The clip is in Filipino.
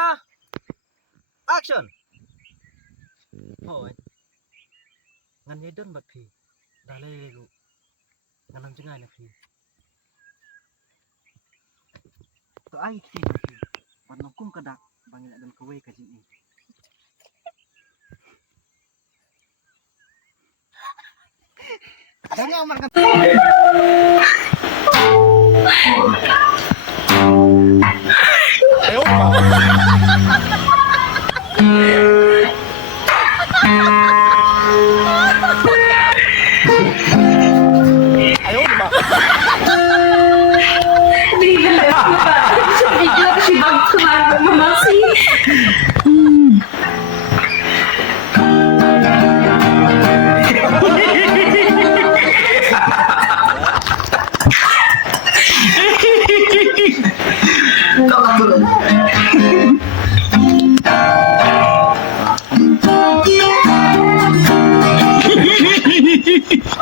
Camera! Action! Hoy. Ngan yai don bat phi. Dalai lu. Ngan nam chengai na phi. To ai phi na phi. Ban no kum kadak bangila dan kawai ka jin ni. Jangan marka. Ayo, Ayo, Bigla kasi magtumago mo na si... Hehehehe